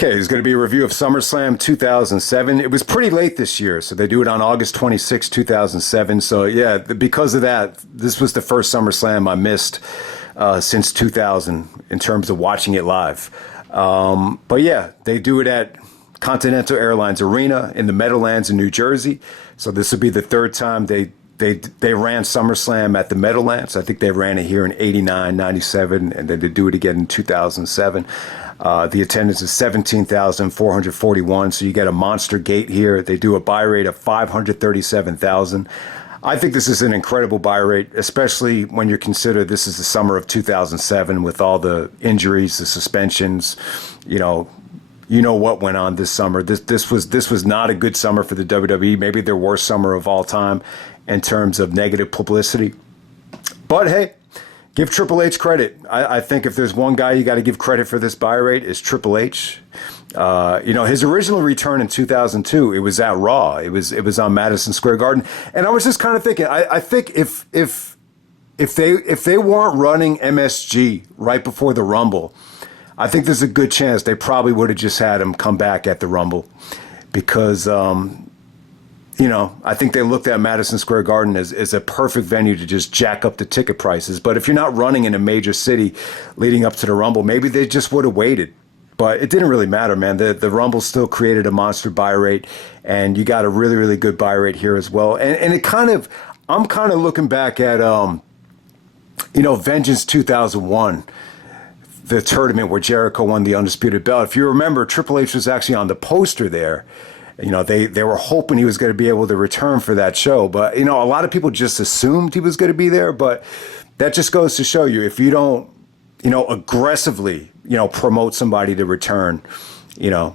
Okay, there's going to be a review of SummerSlam 2007. It was pretty late this year, so they do it on August 26, 2007. So yeah, because of that, this was the first SummerSlam I missed since 2000 in terms of watching it live. But yeah, they do it at Continental Airlines Arena in the Meadowlands in New Jersey. So this will be the third time they ran SummerSlam at the Meadowlands. I think they ran it here in 89, 97, and then they do it again in 2007. The attendance is 17,441, so you get a monster gate here. They do a buy rate of 537,000. I think this is an incredible buy rate, especially when you consider this is the summer of 2007 with all the injuries, the suspensions. You know what went on this summer. This was not a good summer for the WWE. Maybe their worst summer of all time in terms of negative publicity. But hey, give Triple H credit. I think if there's one guy you got to give credit for this buy rate is Triple H. His original return in 2002, it was at Raw. It was on Madison Square Garden, and I was just kind of thinking. I think if they weren't running MSG right before the Rumble, I think there's a good chance they probably would have just had him come back at the Rumble, because I think they looked at Madison Square Garden as a perfect venue to just jack up the ticket prices. But if you're not running in a major city leading up to the Rumble, maybe they just would have waited. But it didn't really matter, man. The Rumble still created a monster buy rate, and you got a really, really good buy rate here as well. And I'm kind of looking back at, Vengeance 2001, the tournament where Jericho won the Undisputed Belt. If you remember, Triple H was actually on the poster there. They were hoping he was going to be able to return for that show. But, a lot of people just assumed he was going to be there. But that just goes to show you, if you don't, aggressively, promote somebody to return, the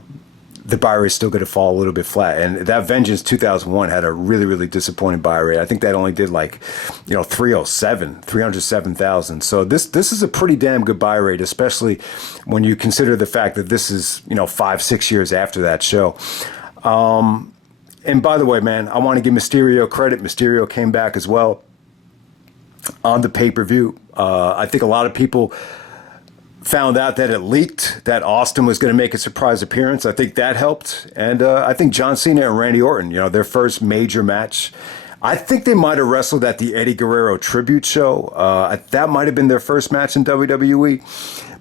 buy rate is still going to fall a little bit flat. And that Vengeance 2001 had a really, really disappointing buy rate. I think that only did 307,000. So this is a pretty damn good buy rate, especially when you consider the fact that this is, 5-6 years after that show. And by the way, man, I want to give Mysterio credit. Mysterio came back as well on the pay-per-view. I think a lot of people found out that it leaked that Austin was going to make a surprise appearance. I think that helped. And I think John Cena and Randy Orton, their first major match. I think they might have wrestled at the Eddie Guerrero tribute show. That might have been their first match in WWE.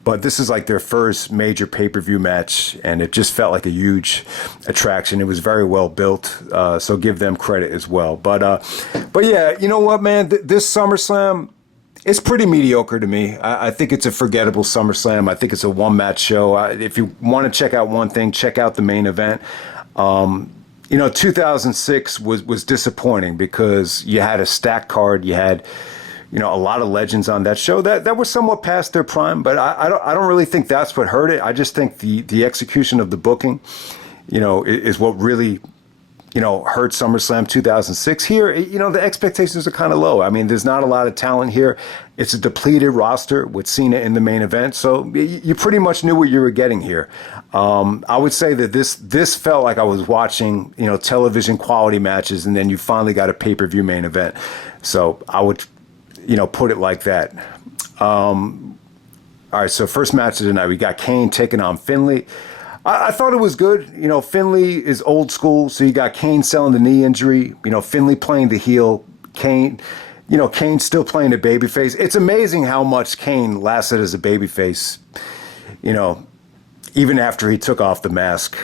But this is like their first major pay-per-view match, and it just felt like a huge attraction. It was very well built, so give them credit as well. But yeah, you know what, man? This SummerSlam, it's pretty mediocre to me. I think it's a forgettable SummerSlam. I think it's a one-match show. If you want to check out one thing, check out the main event. 2006 was disappointing because you had a stacked card. You had, a lot of legends on that show that were somewhat past their prime. But I don't really think that's what hurt it. I just think the execution of the booking, is what really, hurt SummerSlam 2006. Here, the expectations are kind of low. I mean, there's not a lot of talent here. It's a depleted roster with Cena in the main event. So you pretty much knew what you were getting here. I would say that this felt like I was watching, television quality matches, and then you finally got a pay-per-view main event. So I would, put it like that. All right, so first match of the night, we got Kane taking on Finlay. I thought it was good. Finlay is old school, so you got Kane selling the knee injury. Finlay playing the heel. Kane still playing the babyface. It's amazing how much Kane lasted as a babyface, even after he took off the mask.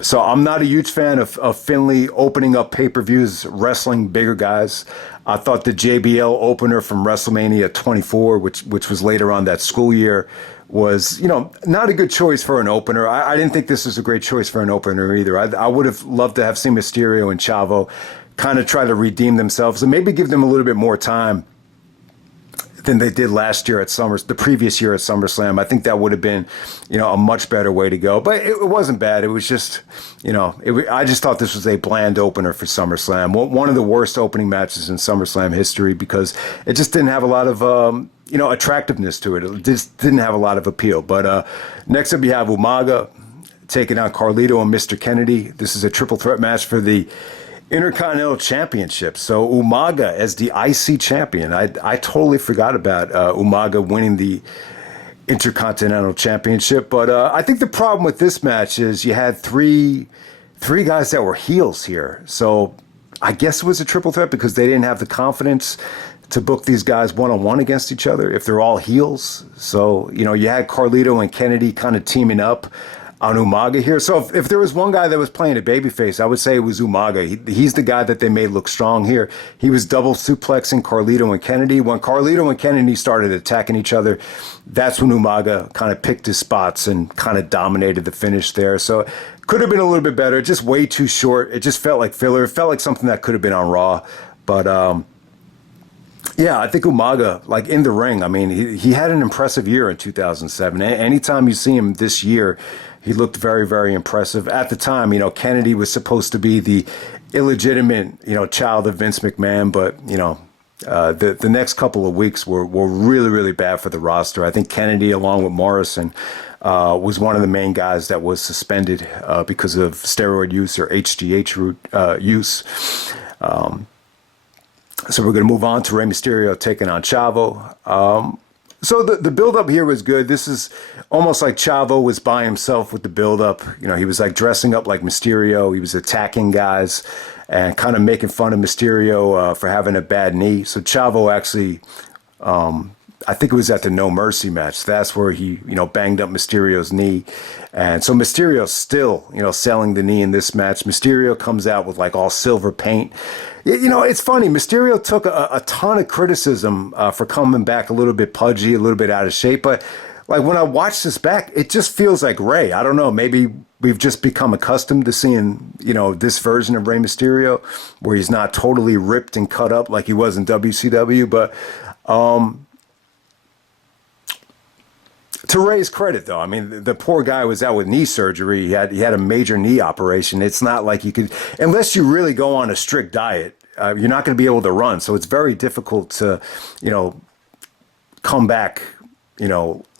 So I'm not a huge fan of Finlay opening up pay-per-views, wrestling bigger guys. I thought the JBL opener from WrestleMania 24, which was later on that school year, was, not a good choice for an opener. I didn't think this was a great choice for an opener either. I would have loved to have seen Mysterio and Chavo kind of try to redeem themselves and maybe give them a little bit more time than they did last year at the previous year at SummerSlam. I think that would have been, a much better way to go. But it wasn't bad. It was just, I just thought this was a bland opener for SummerSlam. One of the worst opening matches in SummerSlam history because it just didn't have a lot of, attractiveness to it. It just didn't have a lot of appeal. But next up, you have Umaga taking on Carlito and Mr. Kennedy. This is a triple threat match for the Intercontinental Championship. So Umaga as the IC champion. I totally forgot about Umaga winning the Intercontinental Championship. But I think the problem with this match is you had three guys that were heels here. So I guess it was a triple threat because they didn't have the confidence to book these guys one-on-one against each other if they're all heels. So, you had Carlito and Kennedy kind of teaming up on Umaga here. So if there was one guy that was playing a babyface, I would say it was Umaga. He's the guy that they made look strong here. He was double suplexing Carlito and Kennedy. When Carlito and Kennedy started attacking each other, that's when Umaga kind of picked his spots and kind of dominated the finish there. So could have been a little bit better, just way too short. It just felt like filler. It felt like something that could have been on Raw. But yeah, I think Umaga, like in the ring, I mean, he had an impressive year in 2007. Anytime you see him this year, he looked very, very impressive. At the time, Kennedy was supposed to be the illegitimate, child of Vince McMahon, but, the next couple of weeks were really, really bad for the roster. I think Kennedy, along with Morrison, was one of the main guys that was suspended because of steroid use or HGH use. So we're going to move on to Rey Mysterio taking on Chavo. So the build-up here was good. This is almost like Chavo was by himself with the build-up. He was like dressing up like Mysterio. He was attacking guys and kind of making fun of Mysterio for having a bad knee. So Chavo actually, I think it was at the No Mercy match. That's where he, banged up Mysterio's knee. And so Mysterio's still, selling the knee in this match. Mysterio comes out with like all silver paint. It's funny. Mysterio took a ton of criticism for coming back a little bit pudgy, a little bit out of shape. But like when I watch this back, it just feels like Rey. I don't know. Maybe we've just become accustomed to seeing, this version of Rey Mysterio where he's not totally ripped and cut up like he was in WCW. But to Rey's credit, though, I mean, the poor guy was out with knee surgery. He had a major knee operation. It's not like you could, unless you really go on a strict diet, you're not going to be able to run. So it's very difficult to, come back,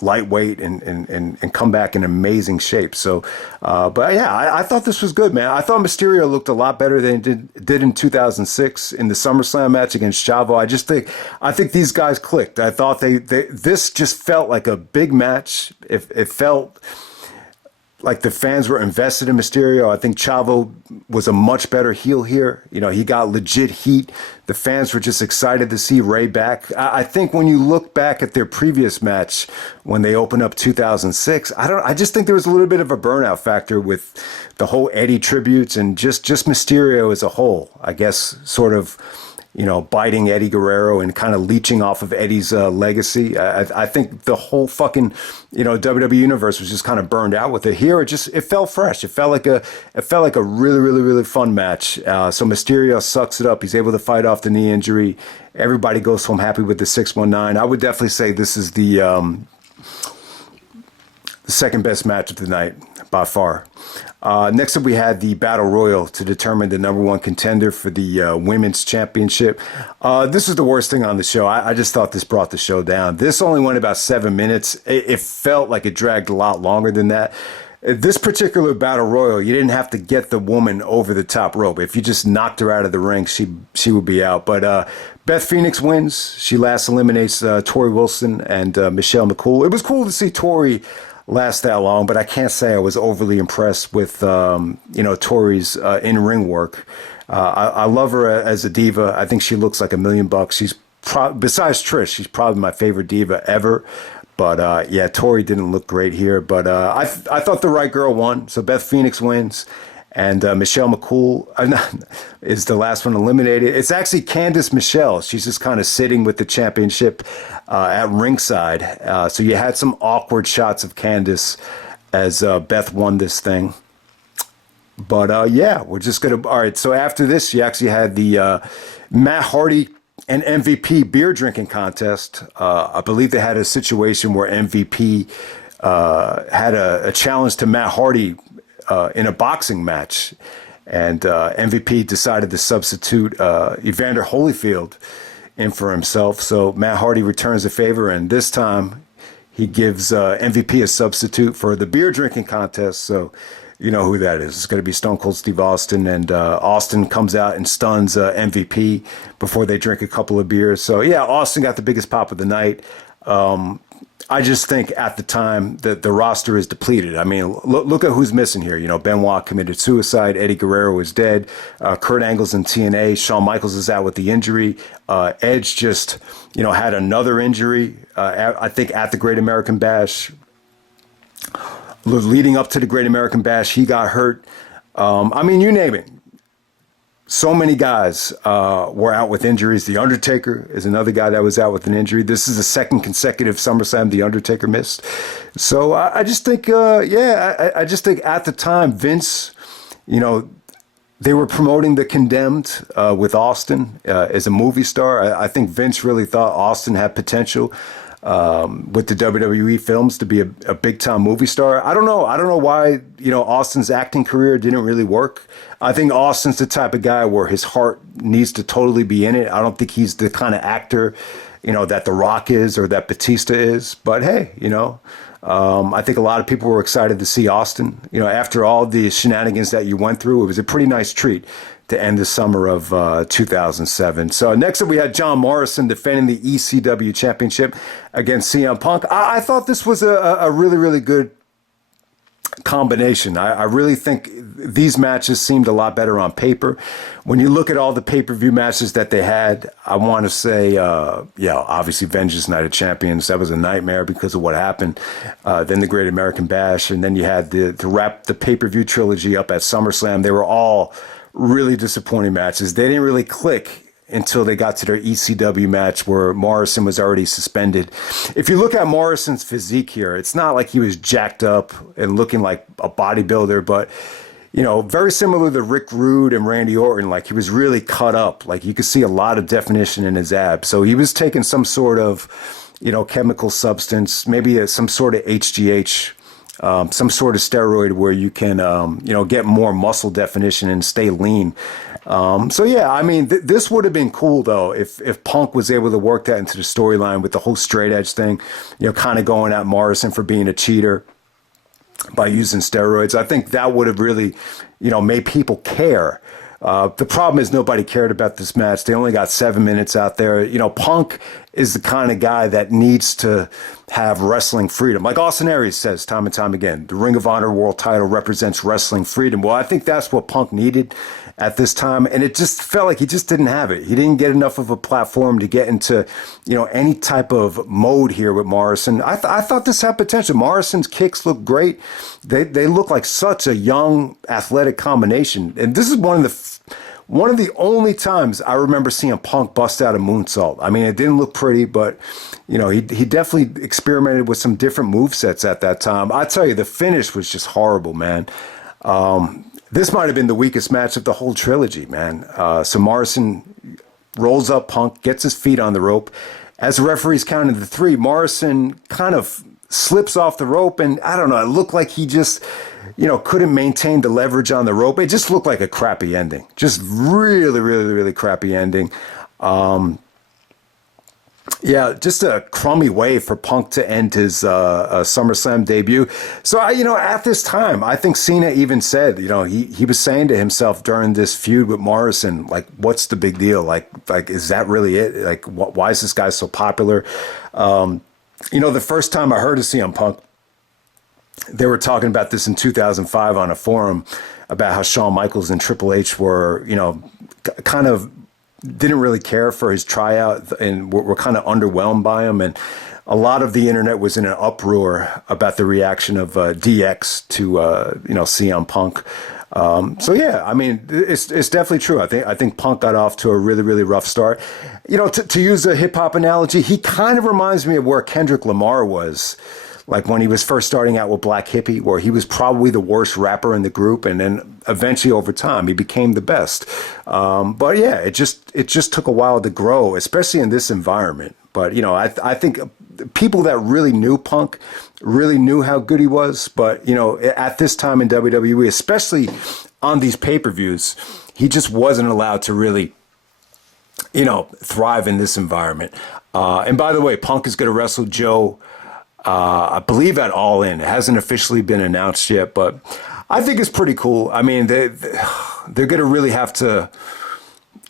lightweight and come back in amazing shape. So, but yeah, I thought this was good, man. I thought Mysterio looked a lot better than he did in 2006 in the SummerSlam match against Chavo. I think these guys clicked. I thought this just felt like a big match. It felt like the fans were invested in Mysterio. I think Chavo was a much better heel here. He got legit heat. The fans were just excited to see Rey back. I think when you look back at their previous match, when they opened up 2006, I just think there was a little bit of a burnout factor with the whole Eddie tributes and just Mysterio as a whole. I guess sort of, biting Eddie Guerrero and kind of leeching off of Eddie's legacy. I think the whole fucking, WWE universe was just kind of burned out with it. Here, it felt fresh. It felt like a really, really, really fun match. So Mysterio sucks it up. He's able to fight off the knee injury. Everybody goes home happy with the 619. I would definitely say this is the second best match of the night by far. Next up, we had the Battle Royal to determine the number one contender for the Women's Championship. This is the worst thing on the show. I just thought this brought the show down. This only went about 7 minutes. It felt like it dragged a lot longer than that. This particular Battle Royal, you didn't have to get the woman over the top rope. If you just knocked her out of the ring, she would be out. But Beth Phoenix wins. She last eliminates Tori Wilson and Michelle McCool. It was cool to see Tori last that long, but I can't say I was overly impressed with Tori's in-ring work. I love her as a diva. I think she looks like $1 million. She's besides Trish, she's probably my favorite diva ever. But yeah, Tori didn't look great here. But I thought the right girl won. So Beth Phoenix wins. And Michelle McCool is the last one eliminated. It's actually Candice Michelle. She's just kind of sitting with the championship at ringside. So you had some awkward shots of Candice as Beth won this thing. But yeah, we're just going to... All right, so after this, you actually had the Matt Hardy and MVP beer drinking contest. I believe they had a situation where MVP had a challenge to Matt Hardy in a boxing match, and MVP decided to substitute Evander Holyfield in for himself. So Matt Hardy returns the favor, and this time he gives MVP a substitute for the beer drinking contest. So you know who that is. It's going to be Stone Cold Steve Austin, and Austin comes out and stuns MVP before they drink a couple of beers. So yeah, Austin got the biggest pop of the night. I just think at the time that the roster is depleted. I mean, look at who's missing here. Benoit committed suicide. Eddie Guerrero is dead. Kurt Angle's in TNA. Shawn Michaels is out with the injury. Edge just, had another injury, I think, at the Great American Bash. Leading up to the Great American Bash, he got hurt. I mean, you name it. So many guys were out with injuries. The Undertaker is another guy that was out with an injury. This is the second consecutive SummerSlam The Undertaker missed. So I just think, I just think at the time, Vince, they were promoting The Condemned with Austin as a movie star. I think Vince really thought Austin had potential with the WWE films to be a big time movie star. I don't know why, Austin's acting career didn't really work. I think Austin's the type of guy where his heart needs to totally be in it. I don't think he's the kind of actor, that The Rock is or that Batista is. But hey, I think a lot of people were excited to see Austin. After all the shenanigans that you went through, it was a pretty nice treat to end the summer of 2007. So next up, we had John Morrison defending the ECW championship against CM Punk. I thought this was a really, really good combination. I really think these matches seemed a lot better on paper. When you look at all the pay-per-view matches that they had, I want to say, obviously Vengeance Night of Champions, that was a nightmare because of what happened. Then the Great American Bash, and then you had to wrap the pay-per-view trilogy up at SummerSlam. They were all really disappointing matches. They didn't really click until they got to their ECW match where Morrison was already suspended. If you look at Morrison's physique here, it's not like he was jacked up and looking like a bodybuilder, but, very similar to Rick Rude and Randy Orton, like he was really cut up. Like you could see a lot of definition in his abs. So he was taking some sort of, chemical substance, maybe some sort of HGH, some sort of steroid where you can, get more muscle definition and stay lean. I mean, this would have been cool though if Punk was able to work that into the storyline with the whole straight edge thing, kind of going at Morrison for being a cheater by using steroids. I think that would have really, made people care. The problem is nobody cared about this match. They only got 7 minutes out there. Punk is the kind of guy that needs to have wrestling freedom. Like Austin Aries says time and time again, the Ring of Honor world title represents wrestling freedom. Well, I think that's what Punk needed at this time. And it just felt like he just didn't have it. He didn't get enough of a platform to get into, any type of mode here with Morrison. I thought this had potential. Morrison's kicks look great. They look like such a young athletic combination. And this is one of the only times I remember seeing Punk bust out a moonsault. I mean, it didn't look pretty, but, he definitely experimented with some different movesets at that time. I tell you, the finish was just horrible, man. This might have been the weakest match of the whole trilogy, man. So Morrison rolls up Punk, gets his feet on the rope. As the referee's counting to 3, Morrison kind of slips off the rope, and I don't know, it looked like he just, couldn't maintain the leverage on the rope. It just looked like a crappy ending. Just really, really, really crappy ending. Just a crummy way for Punk to end his SummerSlam debut. So, at this time, I think Cena even said, he was saying to himself during this feud with Morrison, like, what's the big deal? Like, is that really it? Like, why is this guy so popular? The first time I heard of CM Punk, they were talking about this in 2005 on a forum about how Shawn Michaels and Triple H were, kind of didn't really care for his tryout and were kind of underwhelmed by him. And a lot of the internet was in an uproar about the reaction of DX to, CM Punk. I mean, it's definitely true. I think Punk got off to a really, really rough start. To use a hip hop analogy, he kind of reminds me of where Kendrick Lamar was. Like when he was first starting out with Black Hippie, where he was probably the worst rapper in the group, and then eventually over time he became the best. It just took a while to grow, especially in this environment. But I think people that really knew Punk really knew how good he was. But at this time in WWE, especially on these pay-per-views, he just wasn't allowed to really thrive in this environment. And by the way, Punk is going to wrestle Joe. I believe at All In. It hasn't officially been announced yet, but I think it's pretty cool. I mean, they're going to really have to,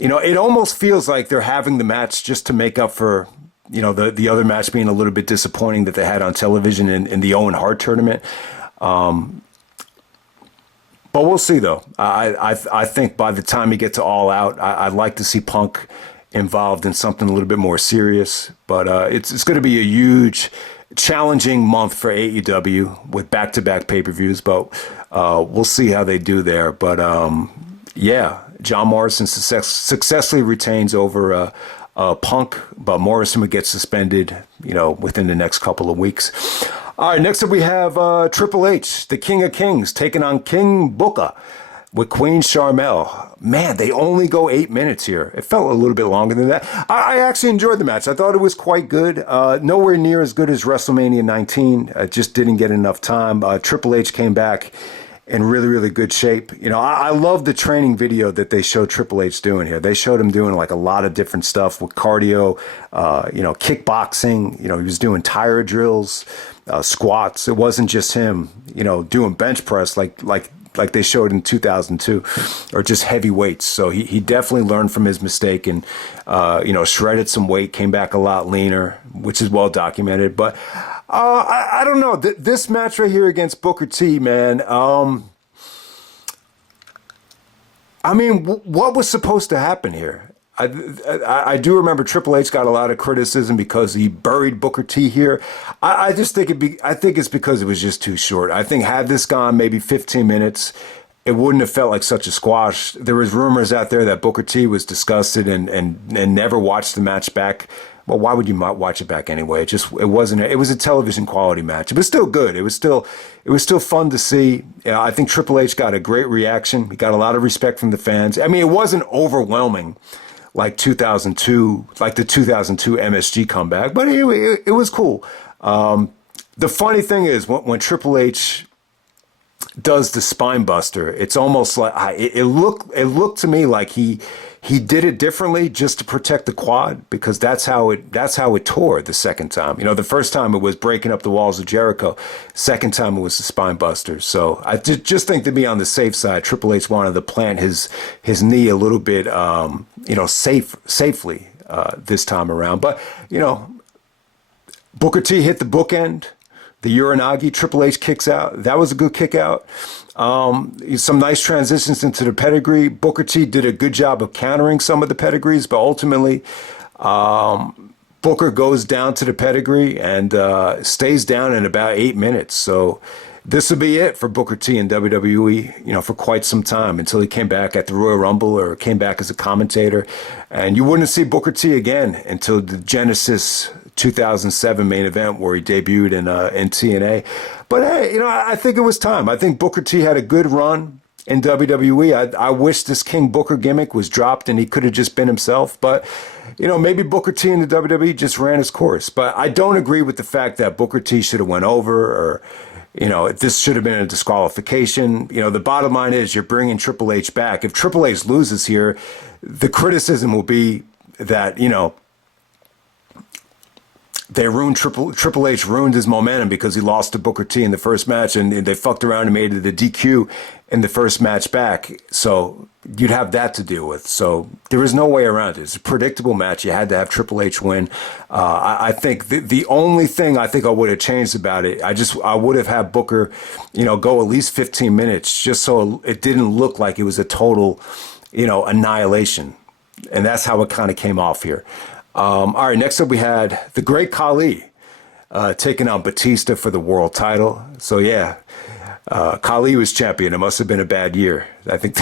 it almost feels like they're having the match just to make up for, the other match being a little bit disappointing that they had on television in the Owen Hart tournament. But we'll see, though. I think by the time he gets to All Out, I'd like to see Punk involved in something a little bit more serious. But it's going to be a huge, challenging month for AEW with back-to-back pay-per-views. But we'll see how they do there. But yeah, John Morrison successfully retains over Punk, but Morrison would get suspended, within the next couple of weeks. All right, next up we have Triple H, the King of Kings, taking on King Booker with Queen Sharmell. Man, they only go 8 minutes here. It felt a little bit longer than that. I actually enjoyed the match. I thought it was quite good. Nowhere near as good as WrestleMania 19. Just didn't get enough time. Triple H came back in really, really good shape. I love the training video that they showed Triple H doing here. They showed him doing like a lot of different stuff with cardio, kickboxing. He was doing tire drills, squats. It wasn't just him, doing bench press like they showed in 2002, or just heavy weights. So he definitely learned from his mistake and, shredded some weight, came back a lot leaner, which is well documented. But I don't know. This match right here against Booker T, man. What was supposed to happen here? I do remember Triple H got a lot of criticism because he buried Booker T here. I just think I think it's because it was just too short. I think had this gone maybe 15 minutes, it wouldn't have felt like such a squash. There was rumors out there that Booker T was disgusted and never watched the match back. Well, why would you watch it back anyway? It wasn't. It was a television quality match. It was still good. It was still fun to see. I think Triple H got a great reaction. He got a lot of respect from the fans. It wasn't overwhelming like 2002, like the 2002 MSG comeback, but it was cool. The funny thing is when Triple H does the spine buster, it's almost like it looked to me like he did it differently just to protect the quad, because that's how it tore the second time. The first time it was breaking up the walls of Jericho. Second time it was the spine buster. So I just think, to be on the safe side, Triple H wanted to plant his knee a little bit, safely this time around. But Booker T hit the bookend. The Uranagi, Triple H kicks out. That was a good kick out. Some nice transitions into the pedigree. Booker T did a good job of countering some of the pedigrees, but ultimately Booker goes down to the pedigree and stays down in about 8 minutes. So this will be it for Booker T in WWE, for quite some time, until he came back at the Royal Rumble or came back as a commentator. And you wouldn't see Booker T again until the Genesis 2007 main event where he debuted in TNA. But hey, I think it was time. I think Booker T had a good run in WWE. I wish this King Booker gimmick was dropped and he could have just been himself. But, maybe Booker T in the WWE just ran his course. But I don't agree with the fact that Booker T should have went over, or, this should have been a disqualification. The bottom line is you're bringing Triple H back. If Triple H loses here, the criticism will be that, they ruined Triple H ruined his momentum because he lost to Booker T in the first match, and they fucked around and made it a DQ in the first match back. So you'd have that to deal with. So there is no way around it. It's a predictable match. You had to have Triple H win. I think the only thing I think I would have changed about it, I would have had Booker, go at least 15 minutes just so it didn't look like it was a total, annihilation. And that's how it kind of came off here. All right, next up we had the great Khali taking on Batista for the world title. So yeah, Khali was champion. It must have been a bad year. I think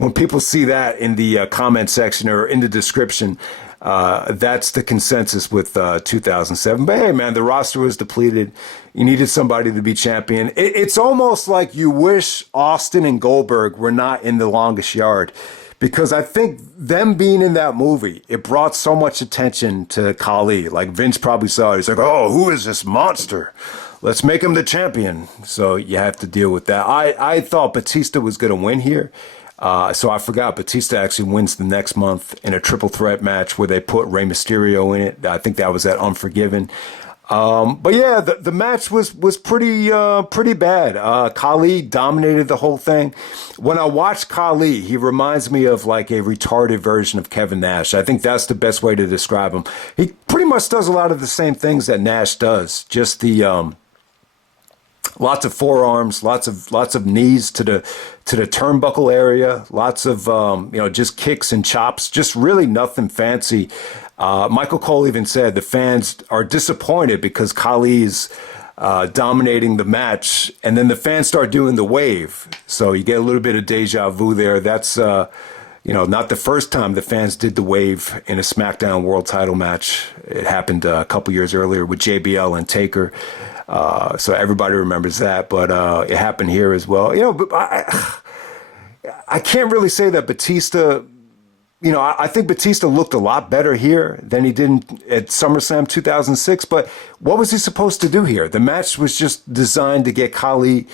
when people see that in the comment section or in the description, that's the consensus with 2007. But hey, man, the roster was depleted. You needed somebody to be champion. It's almost like you wish Austin and Goldberg were not in The Longest Yard, because I think them being in that movie, it brought so much attention to Khali. Like Vince probably saw it. He's like, oh, who is this monster? Let's make him the champion. So you have to deal with that. I thought Batista was going to win here. So I forgot Batista actually wins the next month in a triple threat match where they put Rey Mysterio in it. I think that was at Unforgiven. But yeah, the match was pretty bad. Khali dominated the whole thing. When I watch Khali, he reminds me of like a retarded version of Kevin Nash. I think that's the best way to describe him. He pretty much does a lot of the same things that Nash does. Just the lots of forearms, lots of knees to the turnbuckle area, lots of just kicks and chops, just really nothing fancy. Michael Cole even said the fans are disappointed because Khali's dominating the match, and then the fans start doing the wave. So you get a little bit of deja vu there. That's not the first time the fans did the wave in a SmackDown World Title match. It happened a couple years earlier with JBL and Taker. So everybody remembers that, but it happened here as well. But I can't really say that Batista. I think Batista looked a lot better here than he did at SummerSlam 2006. But what was he supposed to do here? The match was just designed to get Khali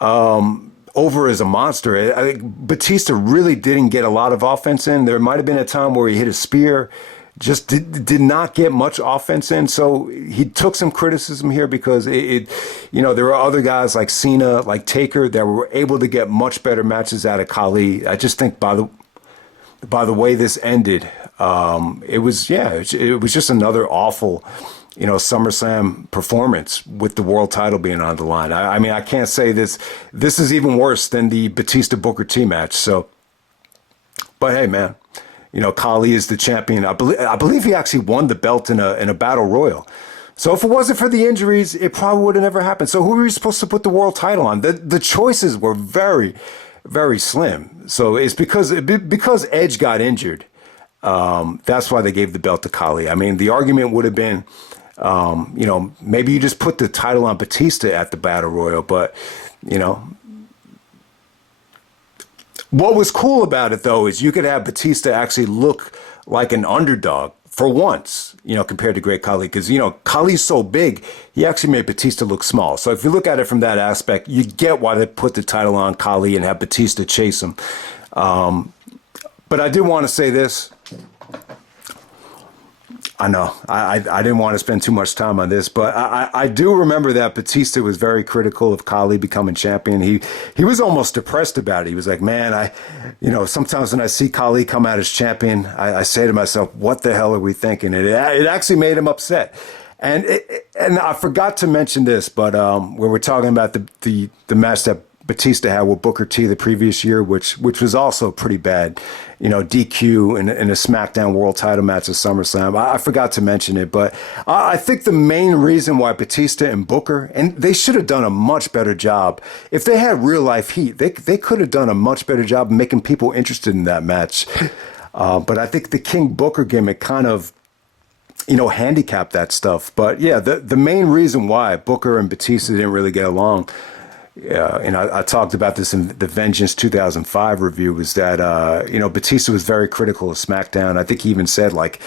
over as a monster. I think Batista really didn't get a lot of offense in. There might have been a time where he hit a spear. Just did not get much offense in. So he took some criticism here because there were other guys like Cena, like Taker, that were able to get much better matches out of Khali. I just think by the way this ended, it was just another awful, SummerSlam performance with the world title being on the line. I mean, I can't say this is even worse than the Batista Booker T match. So, but hey, man. Khali is the champion. I believe he actually won the belt in a battle royal. So if it wasn't for the injuries, it probably would have never happened. So who were you supposed to put the world title on? The choices were very, very slim. So it's because Edge got injured. That's why they gave the belt to Khali. I mean, the argument would have been, maybe you just put the title on Batista at the battle royal, but what was cool about it, though, is you could have Batista actually look like an underdog for once, compared to Great Khali. Because, Khali's so big, he actually made Batista look small. So if you look at it from that aspect, you get why they put the title on Khali and have Batista chase him. But I did want to say this. I know I didn't want to spend too much time on this, but I do remember that Batista was very critical of Khali becoming champion. He was almost depressed about it. He was like, man, sometimes when I see Khali come out as champion, I say to myself, what the hell are we thinking? It actually made him upset. And I forgot to mention this, but when we're talking about the match that Batista had with Booker T the previous year, which was also pretty bad, DQ in a SmackDown World Title match at SummerSlam. I forgot to mention it, but I think the main reason why Batista and Booker, and they should have done a much better job if they had real life heat. They could have done a much better job of making people interested in that match. But I think the King Booker gimmick kind of handicapped that stuff. But yeah, the main reason why Booker and Batista didn't really get along. Yeah, and I talked about this in the Vengeance 2005 review, was that Batista was very critical of SmackDown. I think he even said like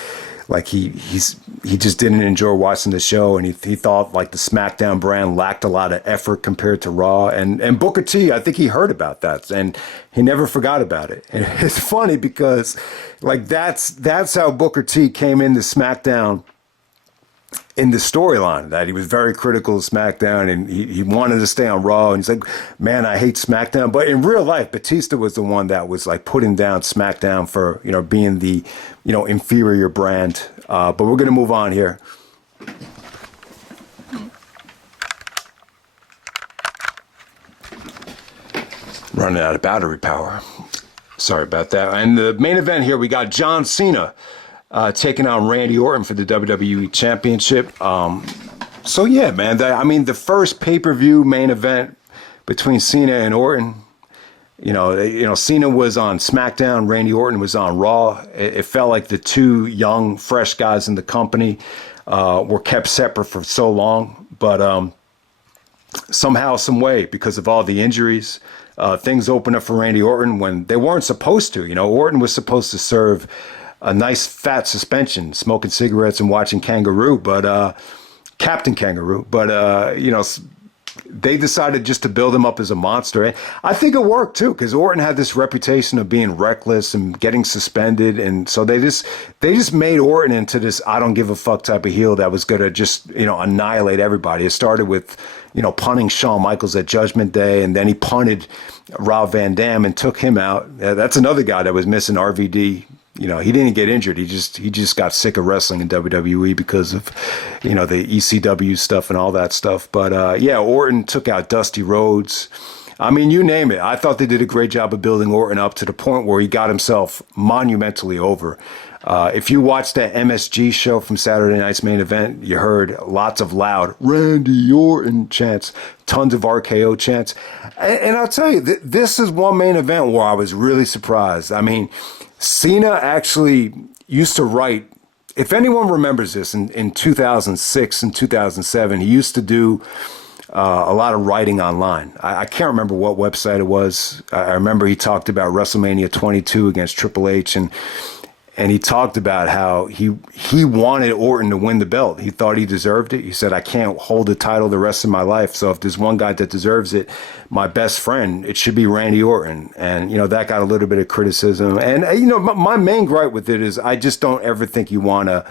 he just didn't enjoy watching the show, and he thought like the SmackDown brand lacked a lot of effort compared to Raw. And Booker T, I think he heard about that, and he never forgot about it. And it's funny because like that's how Booker T came into SmackDown in the storyline, that he was very critical of SmackDown and he wanted to stay on Raw, and he's like, man, I hate SmackDown. But in real life, Batista was the one that was like putting down SmackDown for, being the, inferior brand. But we're going to move on here. Running out of battery power. Sorry about that. And the main event here, we got John Cena taking on Randy Orton for the WWE Championship. So yeah, man, the first pay-per-view main event between Cena and Orton. Cena was on SmackDown, Randy Orton was on Raw. It felt like the two young, fresh guys in the company were kept separate for so long, but somehow, some way, because of all the injuries, things opened up for Randy Orton when they weren't supposed to. Orton was supposed to serve a nice fat suspension, smoking cigarettes and watching Kangaroo, but Captain Kangaroo. But they decided just to build him up as a monster. And I think it worked too, because Orton had this reputation of being reckless and getting suspended, and so they just made Orton into this I don't give a fuck type of heel that was gonna just annihilate everybody. It started with punting Shawn Michaels at Judgment Day, and then he punted Rob Van Dam and took him out. That's another guy that was missing, RVD. He didn't get injured. He just got sick of wrestling in WWE because of, the ECW stuff and all that stuff. But Orton took out Dusty Rhodes. I mean, you name it. I thought they did a great job of building Orton up to the point where he got himself monumentally over. If you watched that MSG show from Saturday Night's Main Event, you heard lots of loud Randy Orton chants, tons of RKO chants. And I'll tell you, this is one main event where I was really surprised. I mean, Cena actually used to write, if anyone remembers this, in 2006 and 2007, he used to do a lot of writing online. I can't remember what website it was. I remember he talked about WrestleMania 22 against Triple H, and he talked about how he wanted Orton to win the belt. He thought he deserved it. He said, I can't hold the title the rest of my life, so if there's one guy that deserves it, my best friend, it should be Randy Orton. And, that got a little bit of criticism. And, my main gripe with it is I just don't ever think you want to,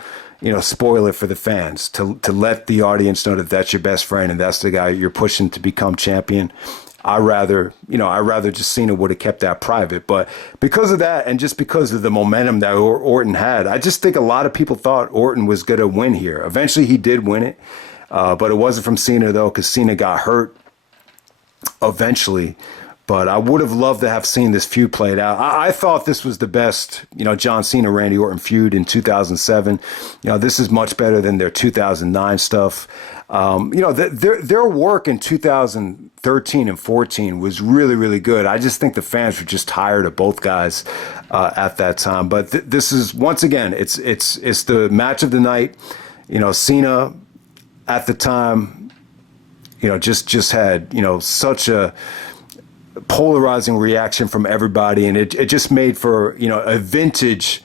spoil it for the fans, to let the audience know that that's your best friend and that's the guy you're pushing to become champion. I rather just Cena would have kept that private. But because of that, and just because of the momentum that Orton had, I just think a lot of people thought Orton was going to win here. Eventually, he did win it, but it wasn't from Cena, though, because Cena got hurt eventually. But I would have loved to have seen this feud played out. I thought this was the best, John Cena, Randy Orton feud in 2007. This is much better than their 2009 stuff. Their work in 2013 and 14 was really, really good. I just think the fans were just tired of both guys at that time. But this is, once again, it's the match of the night. Cena at the time, just had, such a polarizing reaction from everybody, and it just made for a vintage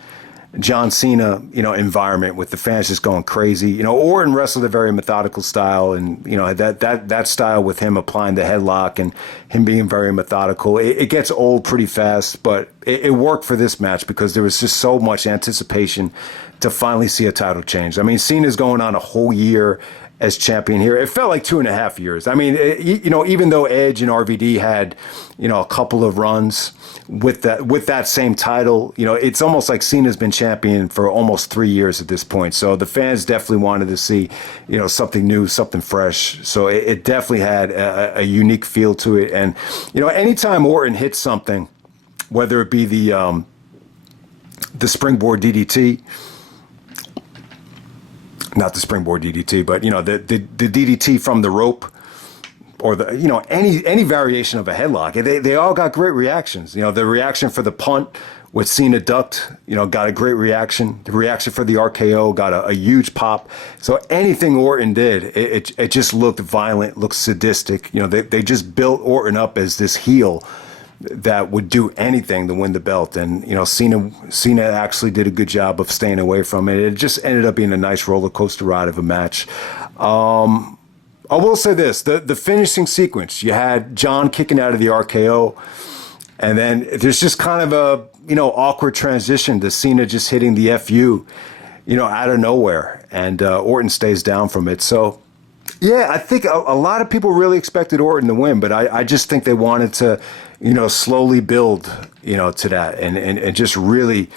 John Cena environment with the fans just going crazy. Orton wrestled a very methodical style, and that style with him applying the headlock and him being very methodical, it gets old pretty fast, but it worked for this match because there was just so much anticipation to finally see a title change. I mean, Cena's going on a whole year as champion here. It felt like 2.5 years. I mean, even though Edge and RVD had, a couple of runs with that same title, it's almost like Cena's been champion for almost 3 years at this point. So the fans definitely wanted to see, something new, something fresh. So it definitely had a unique feel to it. And, anytime Orton hits something, whether it be the springboard DDT, not the springboard DDT, but the DDT from the rope, or the any variation of a headlock, they all got great reactions. The reaction for the punt with Cena ducked, got a great reaction. The reaction for the RKO got a huge pop. So anything Orton did, it just looked violent, looked sadistic. They just built Orton up as this heel that would do anything to win the belt. And, Cena actually did a good job of staying away from it. It just ended up being a nice roller coaster ride of a match. I will say this, the finishing sequence, you had John kicking out of the RKO, and then there's just kind of a, awkward transition to Cena just hitting the FU, out of nowhere, and Orton stays down from it. So, yeah, I think a lot of people really expected Orton to win, but I just think they wanted to, slowly build, to that and just really,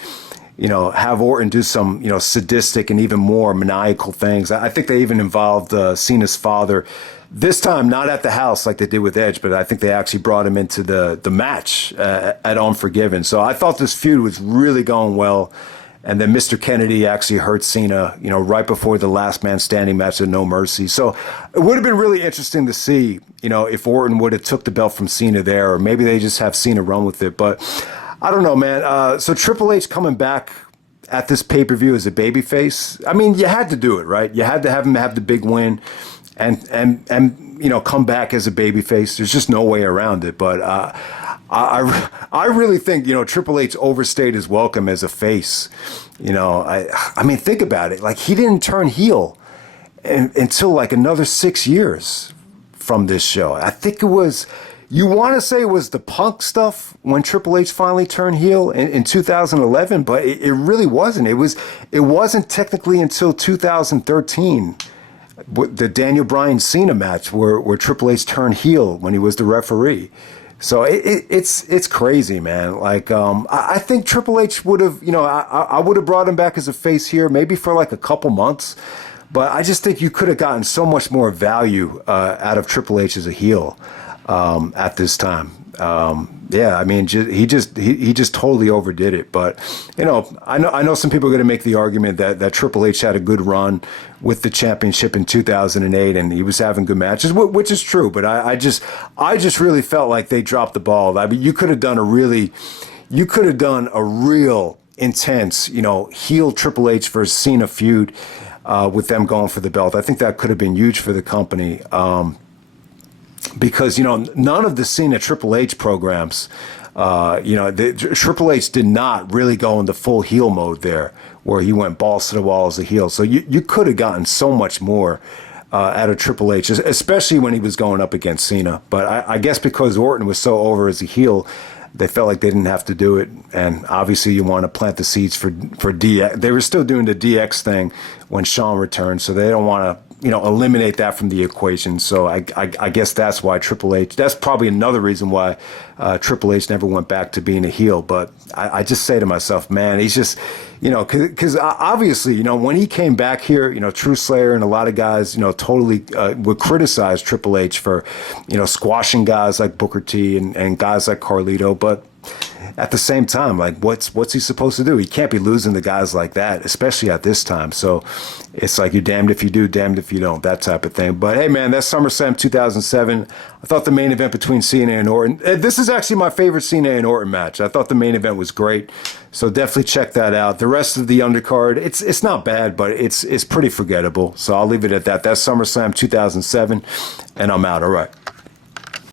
have Orton do some, sadistic and even more maniacal things. I think they even involved Cena's father, this time not at the house like they did with Edge, but I think they actually brought him into the match at Unforgiven. So I thought this feud was really going well. And then Mr. Kennedy actually hurt Cena, right before the last man standing match at No Mercy. So it would have been really interesting to see, if Orton would have took the belt from Cena there, or maybe they just have Cena run with it. But I don't know, man. So Triple H coming back at this pay-per-view as a babyface. I mean, you had to do it, right? You had to have him have the big win and come back as a babyface. There's just no way around it. But I really think, Triple H overstayed his welcome as a face. I mean, think about it. Like, he didn't turn heel until like another 6 years from this show. I think it was, you want to say it was the Punk stuff when Triple H finally turned heel in 2011, but it really wasn't. It wasn't technically until 2013, the Daniel Bryan Cena match where Triple H turned heel when he was the referee. So it's crazy, man. Like, I think Triple H would have, I would have brought him back as a face here, maybe for like a couple months. But I just think you could have gotten so much more value out of Triple H as a heel at this time. I mean, he just totally overdid it. But I know some people are going to make the argument that Triple H had a good run with the championship in 2008, and he was having good matches, which is true. But I just really felt like they dropped the ball. I mean, you could have done a real intense, heel Triple H versus Cena feud with them going for the belt. I think that could have been huge for the company. Because, none of the Cena Triple H programs, Triple H did not really go into full heel mode there, where he went balls to the wall as a heel. So you could have gotten so much more out of Triple H, especially when he was going up against Cena. But I guess because Orton was so over as a heel, they felt like they didn't have to do it. And obviously you want to plant the seeds for DX. They were still doing the DX thing when Shawn returned, so they don't want to eliminate that from the equation. So I guess that's why Triple H, that's probably another reason why Triple H never went back to being a heel. But I just say to myself, man, he's just, because obviously, when he came back here, True Slayer and a lot of guys, totally would criticize Triple H for, squashing guys like Booker T and guys like Carlito. But at the same time, like, what's he supposed to do? He can't be losing to guys like that, especially at this time. So it's like you're damned if you do, damned if you don't, that type of thing. But hey, man, that's SummerSlam 2007. I thought the main event between Cena and Orton, this is actually my favorite Cena and Orton match. I thought the main event was great. So definitely check that out. The rest of the undercard, it's not bad, but it's pretty forgettable. So I'll leave it at that. That's SummerSlam 2007, and I'm out. All right.